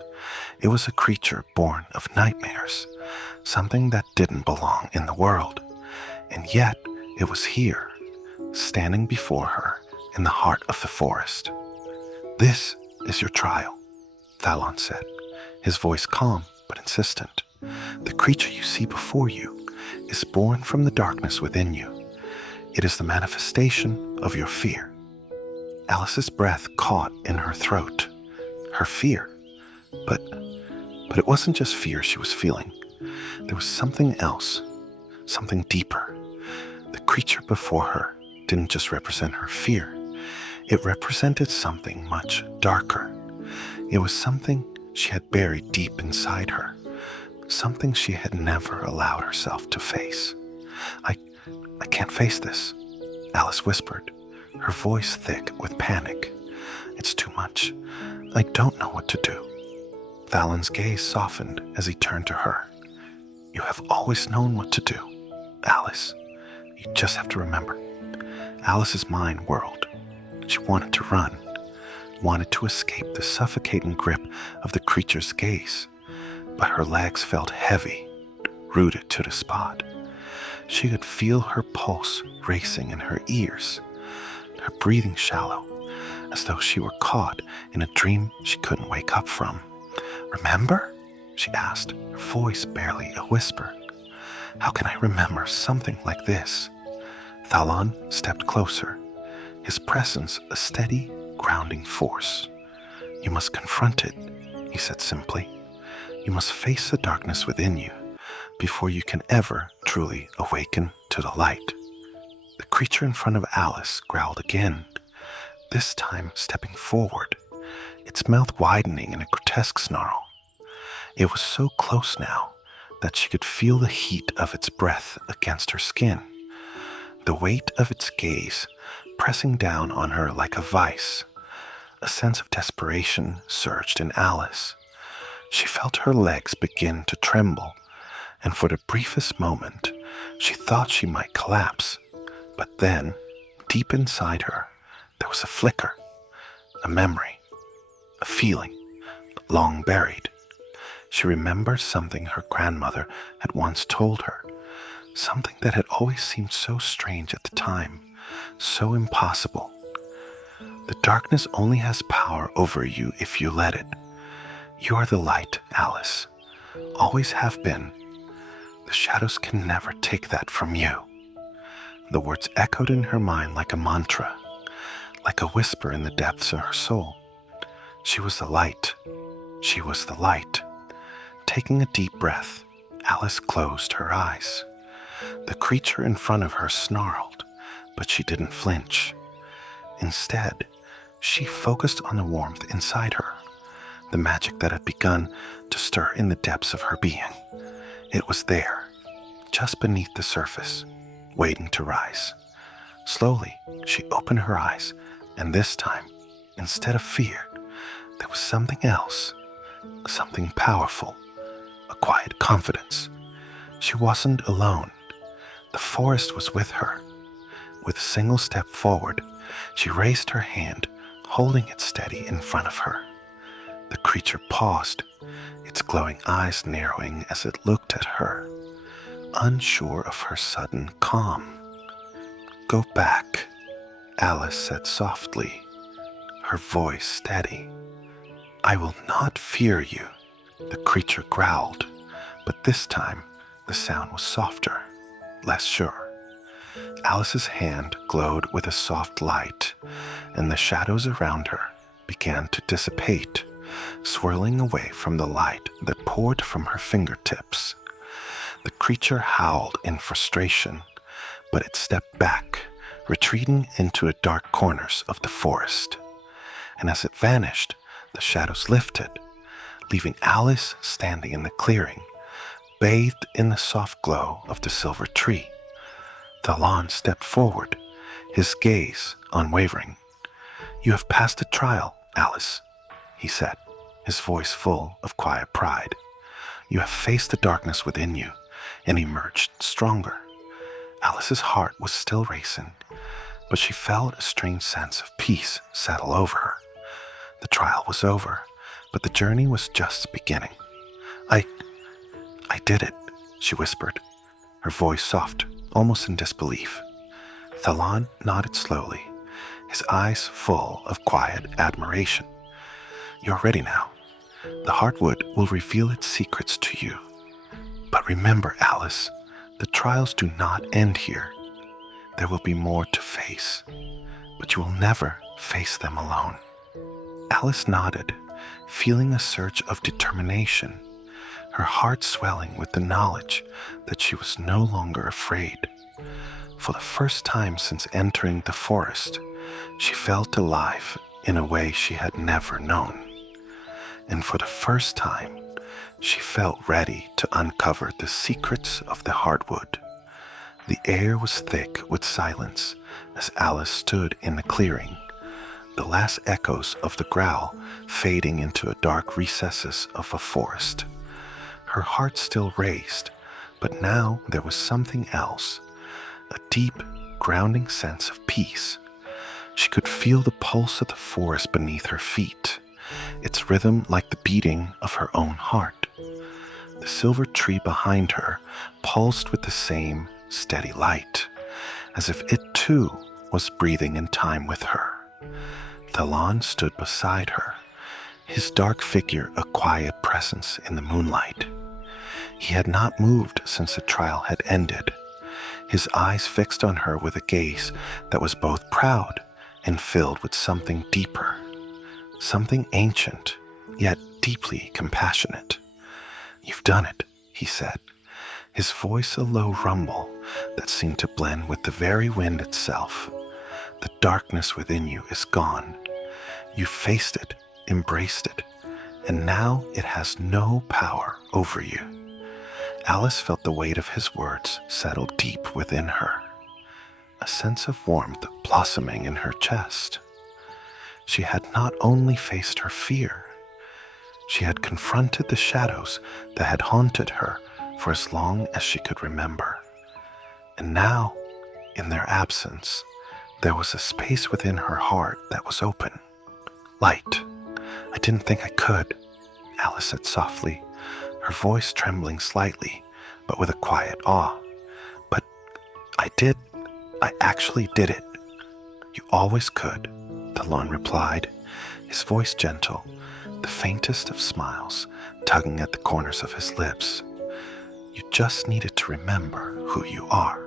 It was a creature born of nightmares, something that didn't belong in the world. And yet it was here, standing before her in the heart of the forest. "This is your trial," Thalon said, his voice calm but insistent. "The creature you see before you is born from the darkness within you. It is the manifestation of your fear." Alice's breath caught in her throat. Her fear. But it wasn't just fear she was feeling. There was something else, something deeper. The creature before her didn't just represent her fear. It represented something much darker. It was something she had buried deep inside her, something she had never allowed herself to face. I can't face this," Alice whispered, her voice thick with panic. "It's too much. I don't know what to do." Thalon's gaze softened as he turned to her. "You have always known what to do, Alice. You just have to remember." Alice's mind whirled. She wanted to run, wanted to escape the suffocating grip of the creature's gaze, but her legs felt heavy, rooted to the spot. She could feel her pulse racing in her ears, her breathing shallow, as though she were caught in a dream she couldn't wake up from. "Remember?" she asked, her voice barely a whisper. "How can I remember something like this?" Thalon stepped closer, his presence a steady, grounding force. "You must confront it," he said simply. "You must face the darkness within you before you can ever truly awaken to the light." The creature in front of Alice growled again, this time stepping forward, its mouth widening in a grotesque snarl. It was so close now that she could feel the heat of its breath against her skin, the weight of its gaze pressing down on her like a vice. A sense of desperation surged in Alice. She felt her legs begin to tremble, and for the briefest moment, she thought she might collapse. But then, deep inside her, there was a flicker, a memory, a feeling, long buried. She remembered something her grandmother had once told her, something that had always seemed so strange at the time, so impossible. The darkness only has power over you if you let it. You are the light, Alice. Always have been. The shadows can never take that from you. The words echoed in her mind like a mantra, like a whisper in the depths of her soul. She was the light. She was the light. Taking a deep breath, Alice closed her eyes. The creature in front of her snarled, but she didn't flinch. Instead, she focused on the warmth inside her, the magic that had begun to stir in the depths of her being. It was there, just beneath the surface, waiting to rise. Slowly, she opened her eyes, and this time, instead of fear, there was something else, something powerful, a quiet confidence. She wasn't alone. The forest was with her. With a single step forward, she raised her hand, holding it steady in front of her. The creature paused, its glowing eyes narrowing as it looked at her, unsure of her sudden calm. "Go back," Alice said softly, her voice steady. "I will not fear you," the creature growled, but this time the sound was softer, less sure. Alice's hand glowed with a soft light, and the shadows around her began to dissipate, swirling away from the light that poured from her fingertips. The creature howled in frustration, but it stepped back, retreating into the dark corners of the forest. And as it vanished, the shadows lifted, leaving Alice standing in the clearing, bathed in the soft glow of the silver tree. Talon stepped forward, his gaze unwavering. "You have passed the trial, Alice," he said, his voice full of quiet pride. "You have faced the darkness within you and emerged stronger." Alice's heart was still racing, but she felt a strange sense of peace settle over her. The trial was over, but the journey was just beginning. I did it," she whispered, her voice soft, almost in disbelief. Talon nodded slowly, his eyes full of quiet admiration. "You're ready now. The hardwood will reveal its secrets to you. But remember, Alice, the trials do not end here. There will be more to face, but you will never face them alone." Alice nodded, feeling a surge of determination, her heart swelling with the knowledge that she was no longer afraid. For the first time since entering the forest, she felt alive in a way she had never known. And for the first time, she felt ready to uncover the secrets of the hardwood. The air was thick with silence as Alice stood in the clearing, the last echoes of the growl fading into the dark recesses of a forest. Her heart still raced, but now there was something else, a deep, grounding sense of peace. She could feel the pulse of the forest beneath her feet, its rhythm like the beating of her own heart. The silver tree behind her pulsed with the same steady light, as if it too was breathing in time with her. Talon stood beside her, his dark figure a quiet presence in the moonlight. He had not moved since the trial had ended, his eyes fixed on her with a gaze that was both proud and filled with something deeper, something ancient, yet deeply compassionate. "You've done it," he said, his voice a low rumble that seemed to blend with the very wind itself. "The darkness within you is gone. You faced it, embraced it, and now it has no power over you." Alice felt the weight of his words settle deep within her, a sense of warmth blossoming in her chest. She had not only faced her fear, she had confronted the shadows that had haunted her for as long as she could remember. And now, in their absence, there was a space within her heart that was open. "Light. I didn't think I could," Alice said softly, her voice trembling slightly, but with a quiet awe. "But I did. I actually did it." "You always could," Talon replied, his voice gentle, the faintest of smiles tugging at the corners of his lips. "You just needed to remember who you are."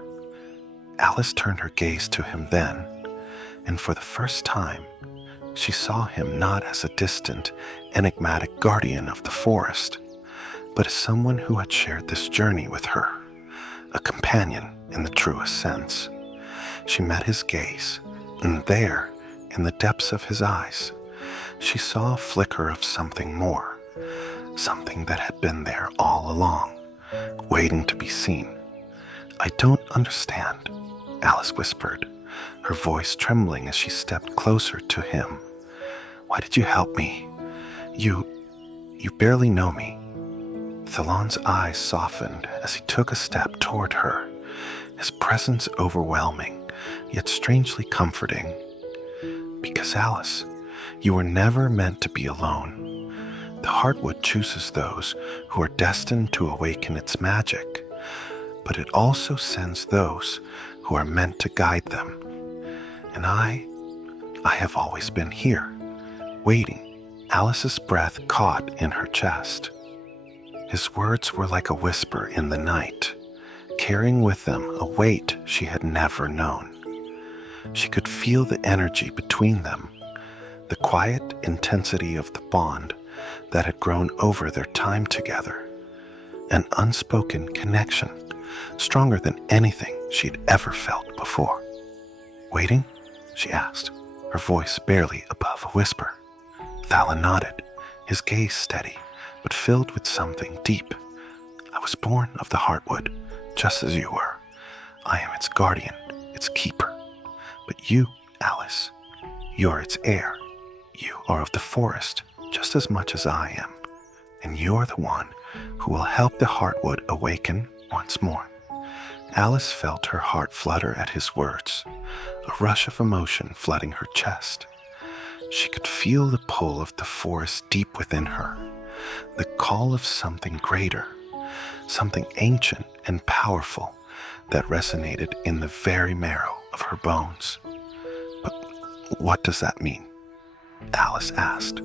Alice turned her gaze to him then, and for the first time, she saw him not as a distant, enigmatic guardian of the forest, but as someone who had shared this journey with her, a companion in the truest sense. She met his gaze, and there, in the depths of his eyes, she saw a flicker of something more, something that had been there all along, waiting to be seen. "I don't understand," Alice whispered, her voice trembling as she stepped closer to him. "Why did you help me? You barely know me." Talon's eyes softened as he took a step toward her, his presence overwhelming, yet strangely comforting. "Because Alice, you were never meant to be alone. The hardwood chooses those who are destined to awaken its magic, but it also sends those who are meant to guide them. And I have always been here, waiting." Alice's breath caught in her chest. His words were like a whisper in the night, carrying with them a weight she had never known. She could feel the energy between them, the quiet intensity of the bond that had grown over their time together. an unspoken connection, stronger than anything she'd ever felt before. "Waiting?" she asked, her voice barely above a whisper. Thalon nodded, his gaze steady, but filled with something deep. "I was born of the heartwood, just as you were. I am its guardian, its keeper. But you, Alice, you are its heir. You are of the forest, just as much as I am. And you're the one who will help the heartwood awaken once more." Alice felt her heart flutter at his words, a rush of emotion flooding her chest. She could feel the pull of the forest deep within her, the call of something greater, something ancient and powerful that resonated in the very marrow of her bones. "But what does that mean?" Alice asked,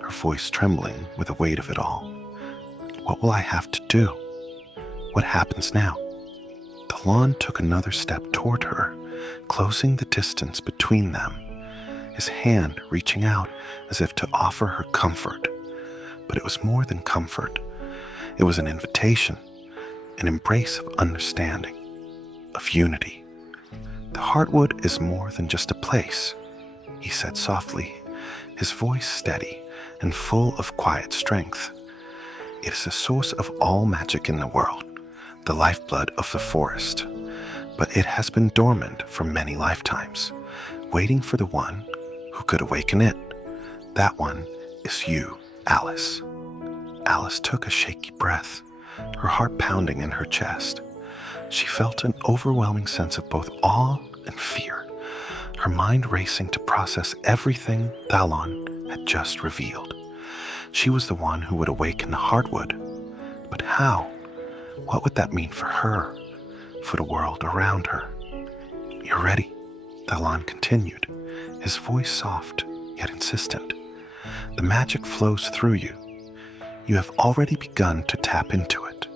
her voice trembling with the weight of it all. "What will I have to do? What happens now?" Thalon took another step toward her, closing the distance between them, his hand reaching out as if to offer her comfort. But it was more than comfort. It was an invitation, an embrace of understanding, of unity. "The heartwood is more than just a place," he said softly, his voice steady and full of quiet strength. "It is the source of all magic in the world, the lifeblood of the forest. But it has been dormant for many lifetimes, waiting for the one who could awaken it. That one is you, Alice." Alice took a shaky breath, her heart pounding in her chest. She felt an overwhelming sense of both awe and fear, her mind racing to process everything Thalon had just revealed. She was the one who would awaken the heartwood. But how? What would that mean for her, for the world around her? "You're ready," Thalon continued, his voice soft yet insistent. "The magic flows through you. You have already begun to tap into it.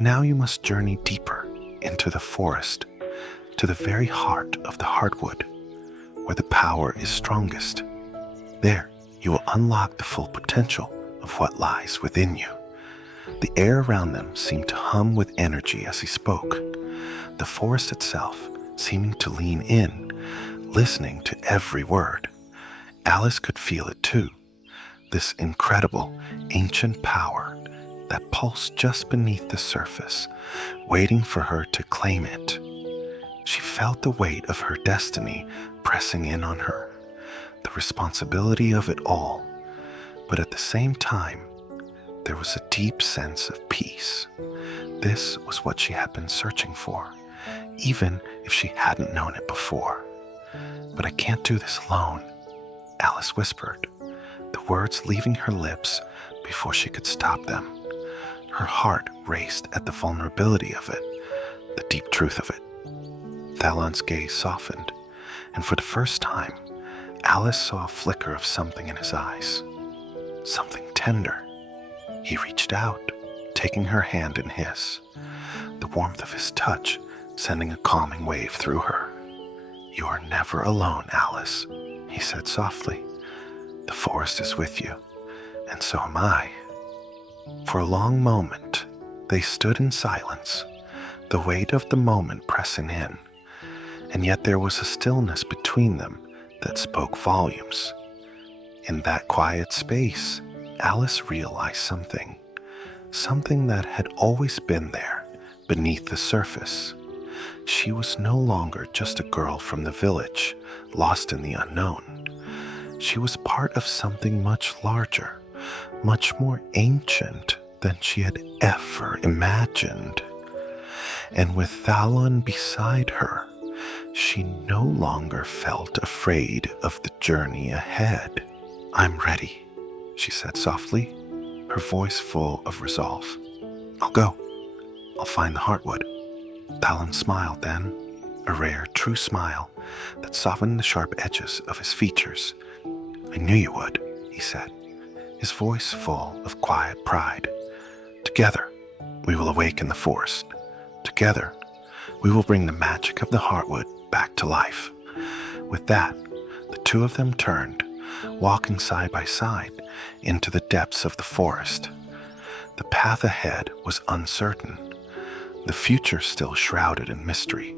Now you must journey deeper into the forest, to the very heart of the heartwood, where the power is strongest. There, you will unlock the full potential of what lies within you." The air around them seemed to hum with energy as he spoke, the forest itself seeming to lean in, listening to every word. Alice could feel it too, this incredible, ancient power that pulsed just beneath the surface, waiting for her to claim it. She felt the weight of her destiny pressing in on her, the responsibility of it all, but at the same time, there was a deep sense of peace. This was what she had been searching for, even if she hadn't known it before. "But I can't do this alone," Alice whispered, the words leaving her lips before she could stop them. Her heart raced at the vulnerability of it, the deep truth of it. Thalon's gaze softened, and for the first time, Alice saw a flicker of something in his eyes. Something tender. He reached out, taking her hand in his, the warmth of his touch sending a calming wave through her. "You are never alone, Alice," he said softly. "The forest is with you, and so am I." For a long moment, they stood in silence, the weight of the moment pressing in, and yet there was a stillness between them that spoke volumes. In that quiet space, Alice realized something that had always been there, beneath the surface. She was no longer just a girl from the village, lost in the unknown. She was part of something much larger, much more ancient than she had ever imagined. And with Thalon beside her, she no longer felt afraid of the journey ahead. "I'm ready," she said softly, her voice full of resolve. "I'll go. I'll find the heartwood." Thalon smiled then, a rare, true smile that softened the sharp edges of his features. "I knew you would," he said, his voice full of quiet pride. "Together, we will awaken the forest. Together, we will bring the magic of the heartwood back to life." With that, the two of them turned, walking side by side into the depths of the forest. The path ahead was uncertain, the future still shrouded in mystery,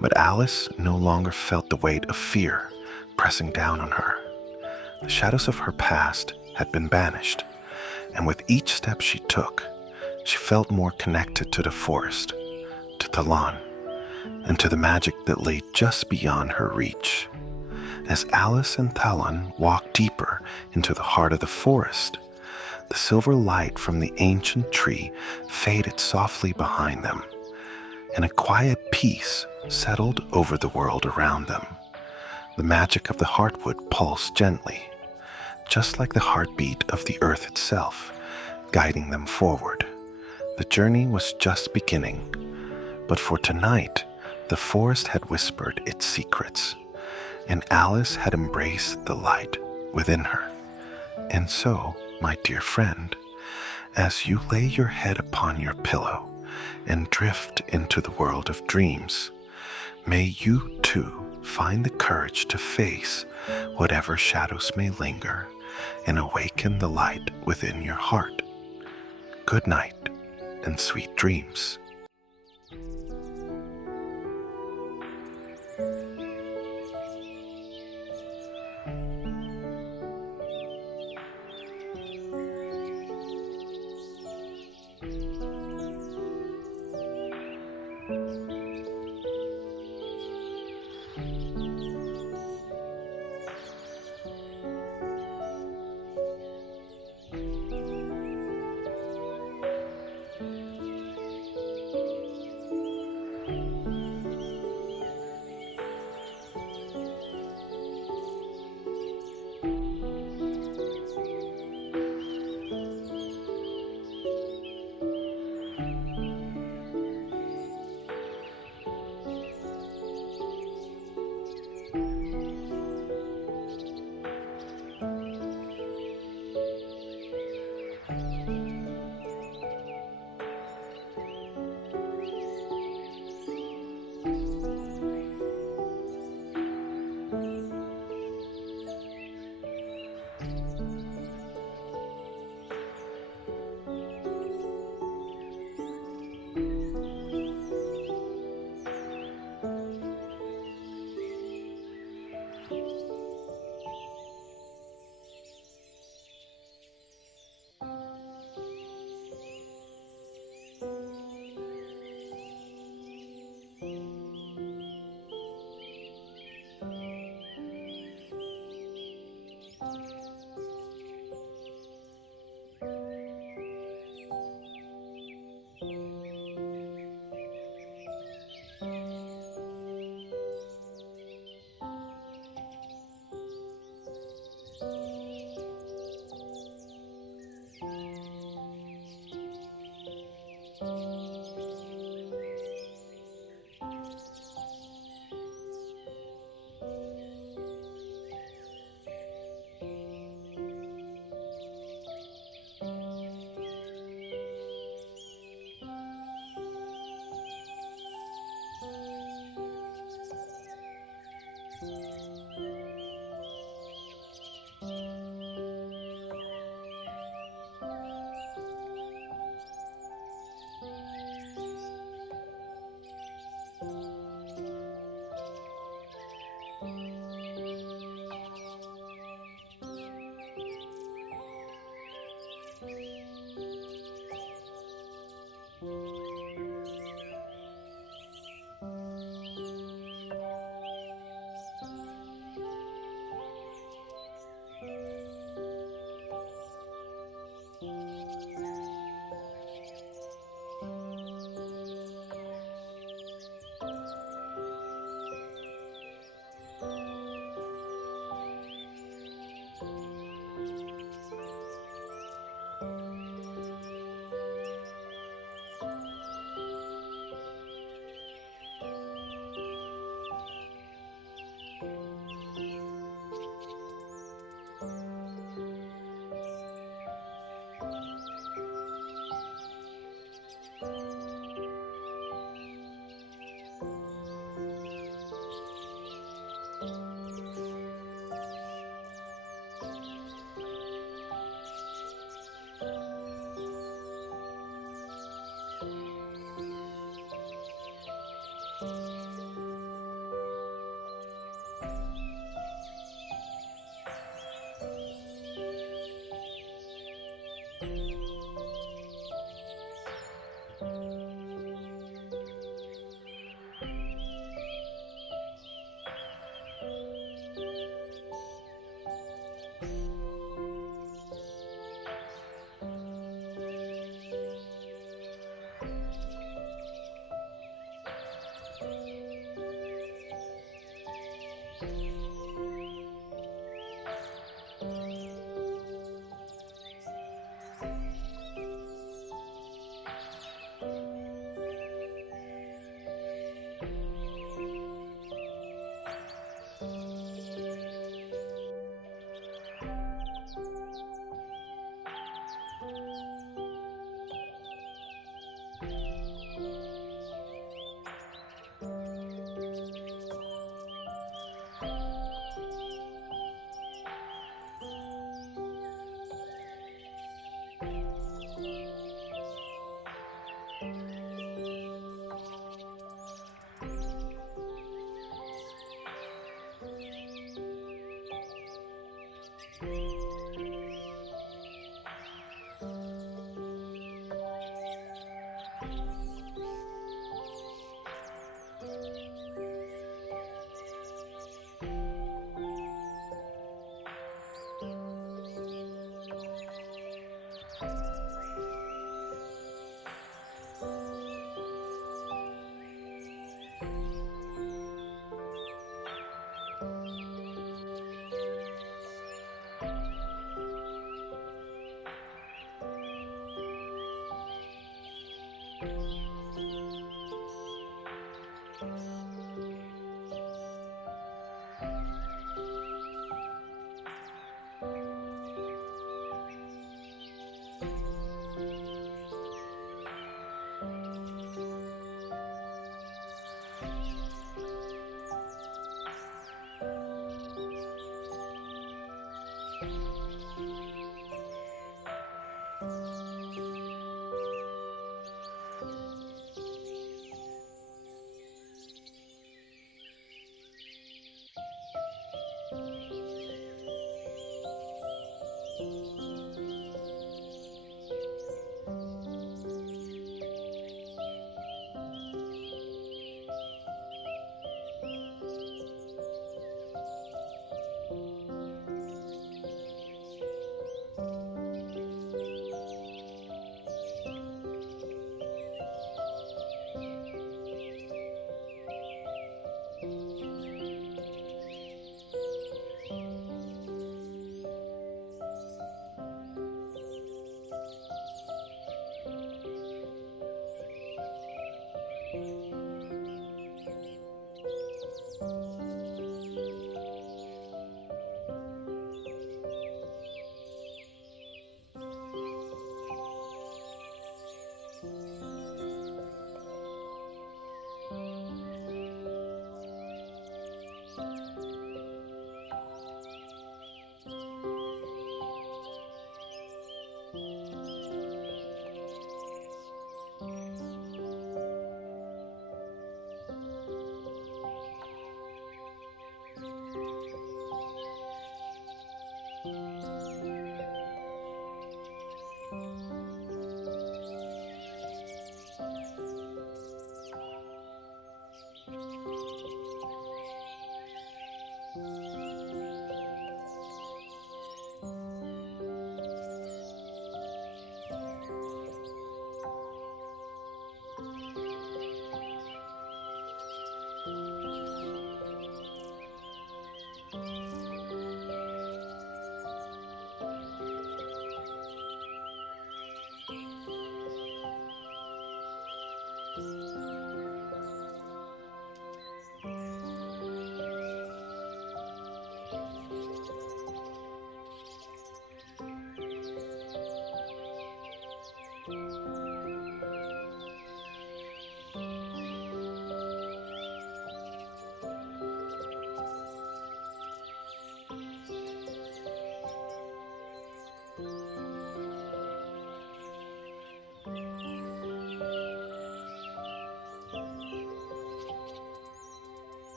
but Alice no longer felt the weight of fear pressing down on her. The shadows of her past had been banished, and with each step she took, she felt more connected to the forest, to the lawn, and to the magic that lay just beyond her reach. As Alice and Talon walked deeper into the heart of the forest, the silver light from the ancient tree faded softly behind them, and a quiet peace settled over the world around them. The magic of the heartwood pulsed gently, just like the heartbeat of the earth itself, guiding them forward. The journey was just beginning, but for tonight, the forest had whispered its secrets, and Alice had embraced the light within her. And so, my dear friend, as you lay your head upon your pillow and drift into the world of dreams, may you too find the courage to face whatever shadows may linger and awaken the light within your heart. Good night and sweet dreams.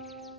you.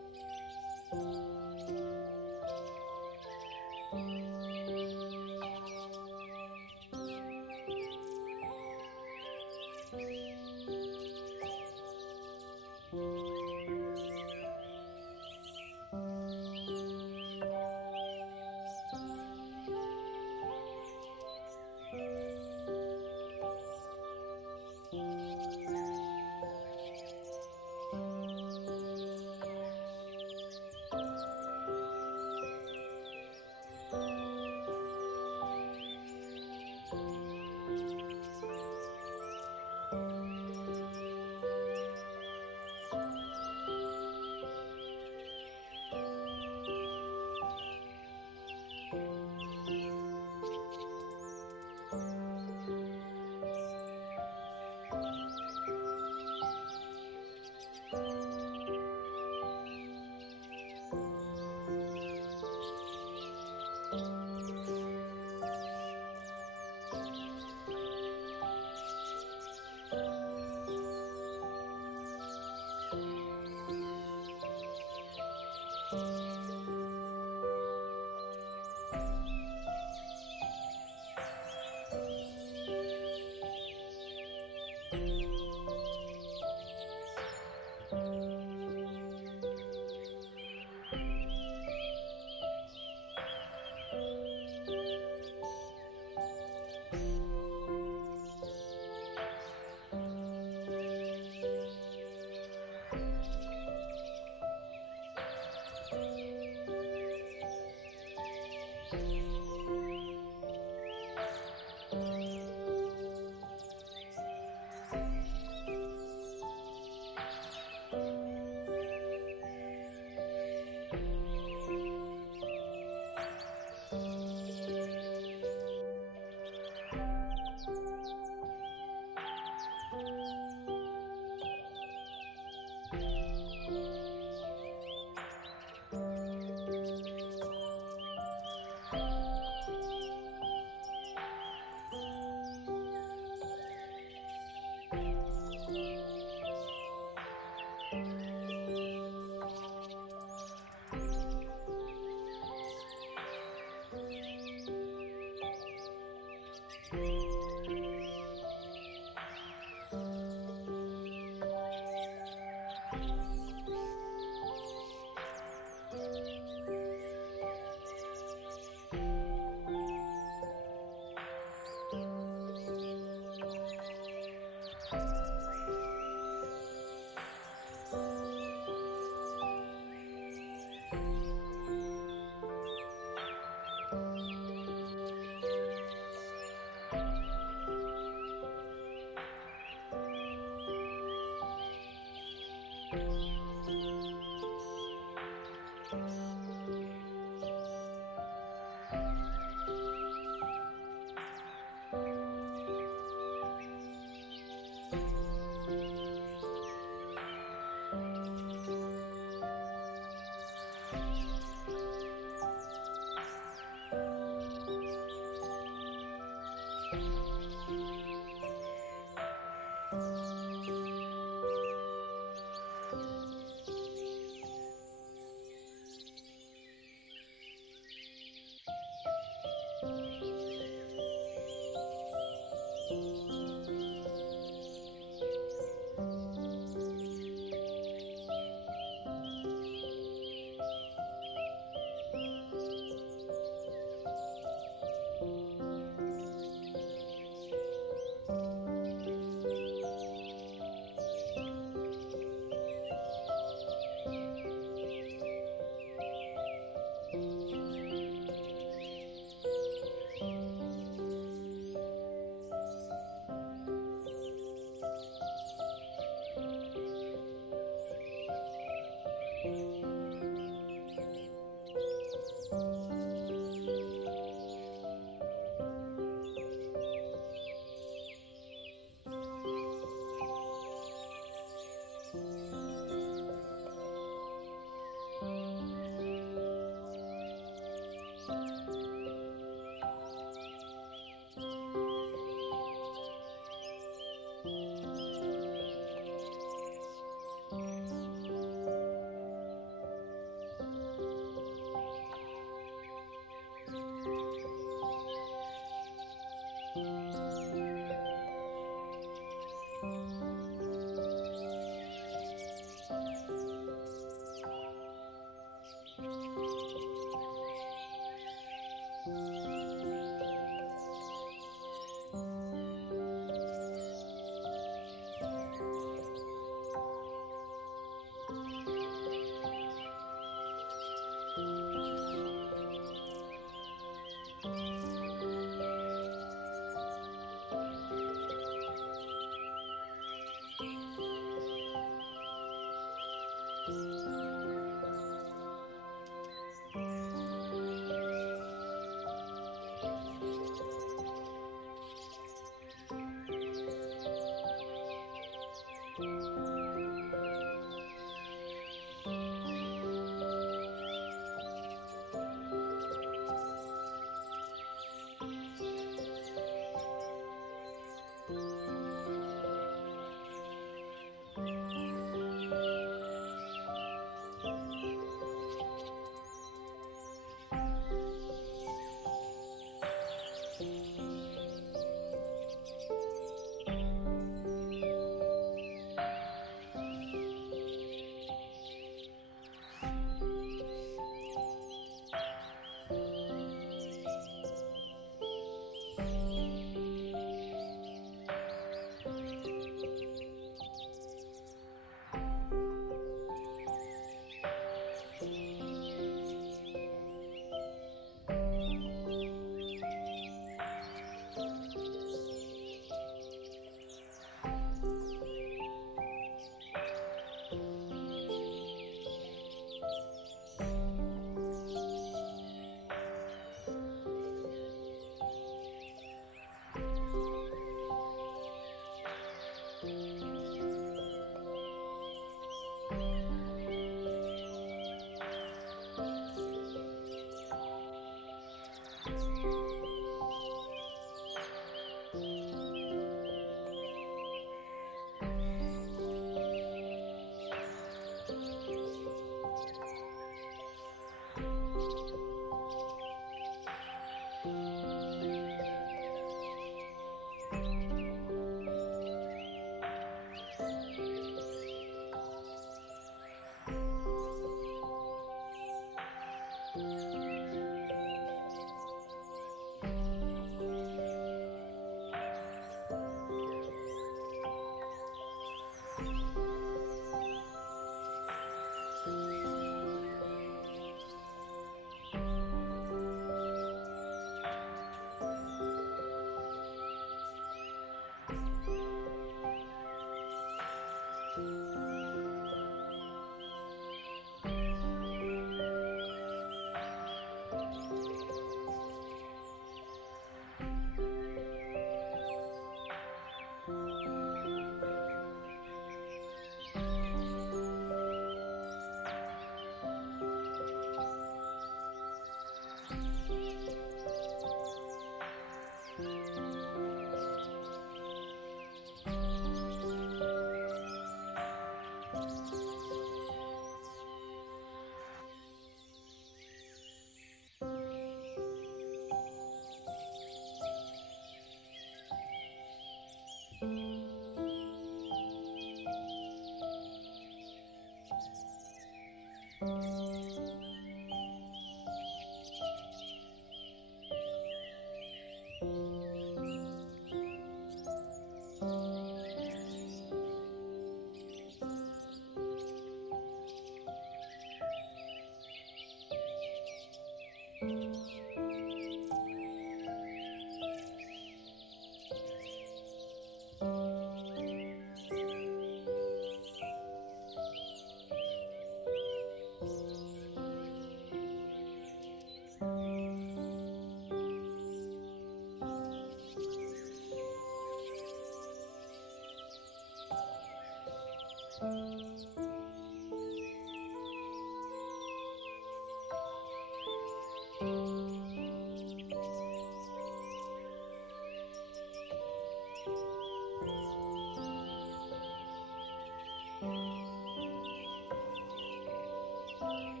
you.